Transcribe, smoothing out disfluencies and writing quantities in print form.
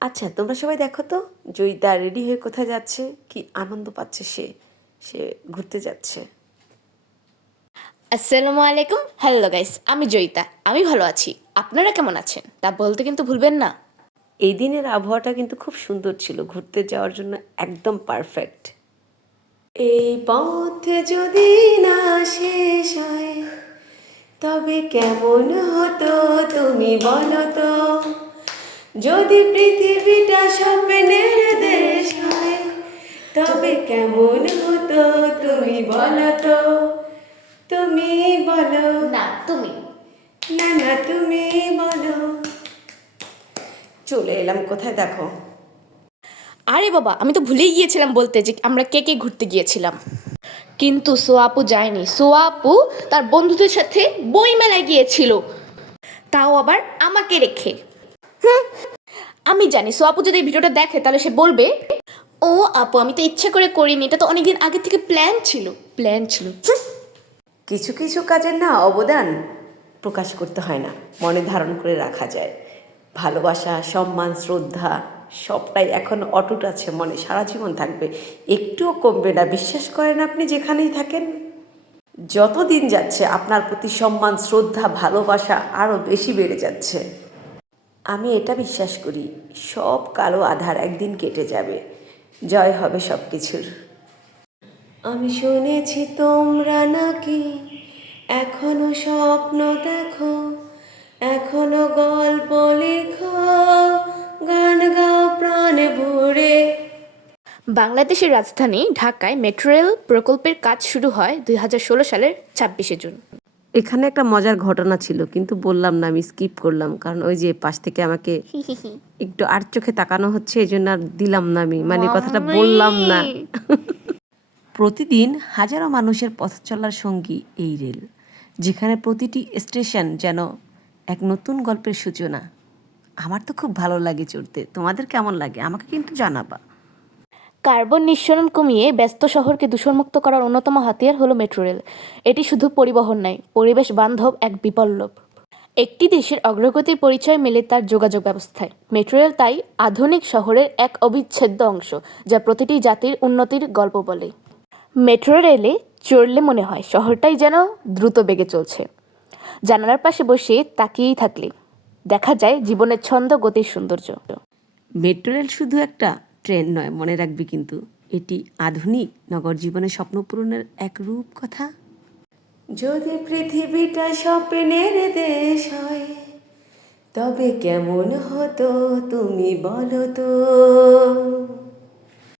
আচ্ছা, তোমরা সবাই দেখো তো, জয়িতা রেডি হয়ে কোথায় যাচ্ছে, কি আনন্দ পাচ্ছে সে। সে ঘুরতে যাচ্ছে। আসসালামু আলাইকুম, হ্যালো গাইস, আমি জয়িতা। আমি ভালো আছি। আপনারা কেমন আছেন তা বলতে কিন্তু ভুলবেন না। এই দিনের আবহাওয়াটা কিন্তু খুব সুন্দর ছিল, ঘুরতে যাওয়ার জন্য একদম পারফেক্ট। এই পথে যদি না শেষ হয় তবে কেমন হতো তুমি বলো তো, যদি পৃথিবীটা স্বপ্নের দেশ হয় তবে কেমন হতো তুমি বলো তো, তুমি বলো। না তুমি। না না, তুমি বলো। চলে এলাম কোথায় দেখো। আরে বাবা, আমি তো ভুলেই গিয়েছিলাম বলতে যে আমরা কে কে ঘুরতে গিয়েছিলাম। কিন্তু সোয়া আপু যায়নি। সোয়া আপু তার বন্ধুদের সাথে বই মেলায় গিয়েছিল, তাও আবার আমাকে রেখে। আমি জানি সোয়া আপু যদি এই ভিডিওটা দেখে তাহলে সে বলবে, ও আপু আমি তো ইচ্ছে করে করিনি, এটা তো অনেকদিন আগে থেকে প্ল্যান ছিল। কিছু কিছু কাজের না অবদান প্রকাশ করতে হয় না, মনে ধারণ করে রাখা যায়। ভালোবাসা, সম্মান, শ্রদ্ধা সবটাই এখন অটুট আছে মনে, সারা জীবন থাকবে, একটুও কমবে না। বিশ্বাস করেন আপনি যেখানেই থাকেন, যত দিন যাচ্ছে আপনার প্রতি সম্মান, শ্রদ্ধা, ভালোবাসা আরও বেশি বেড়ে যাচ্ছে। আমি এটা বিশ্বাস করি, সব কালো আধার একদিন কেটে যাবে, জয় হবে সব কিছুর। আমি শুনেছি তোমরা নাকি এখনো স্বপ্ন দেখো, এখনো গল্প লেখো, গান গাও প্রাণে ভরে। বাংলাদেশের রাজধানী ঢাকায় মেট্রো রেল প্রকল্পের কাজ শুরু হয় 2016 সালের 26শে জুন। এখানে একটা মজার ঘটনা ছিল, কিন্তু বললাম না, আমি স্কিপ করলাম, কারণ ওই যে পাশ থেকে আমাকে একটু আর চোখে তাকানো হচ্ছে, এই জন্য আর দিলাম না, আমি মানে কথাটা বললাম না। প্রতিদিন হাজারো মানুষের পথ চলার সঙ্গী এই রেল, যেখানে প্রতিটি স্টেশন যেন এক নতুন গল্পের সূচনা। আমার তো খুব ভালো লাগে চড়তে, তোমাদের কেমন লাগে আমাকে কিন্তু জানাবা। কার্বন নিঃসরণ কমিয়ে ব্যস্ত শহরকে দূষণমুক্ত করার অন্যতম হাতিয়ার হলো মেট্রো রেল। এটি শুধু পরিবহন নয়, পরিবেশ বান্ধব এক বিপ্লব। একটি দেশের অগ্রগতির পরিচয় মেলে তার যোগাযোগ ব্যবস্থায়। মেট্রো রেল তাই আধুনিক শহরের এক অবিচ্ছেদ্য অংশ, যা প্রতিটি জাতির উন্নতির গল্প বলে। মেট্রো রেলে চড়লে মনে হয় শহরটাই যেন দ্রুত বেগে চলছে। জানালার পাশে বসে তাকিয়েই থাকলে দেখা যায় জীবনের ছন্দ, গতির সৌন্দর্য। মেট্রো রেল শুধু একটা ট্রেন নয়, মনে রাখবি কিন্তু, এটি আধুনিক নগর জীবনের স্বপ্ন পূরণের এক রূপ কথা। যদি পৃথিবীটা স্বপ্নের দেশ হয় তবে কেমন হতো তুমি বলো তো।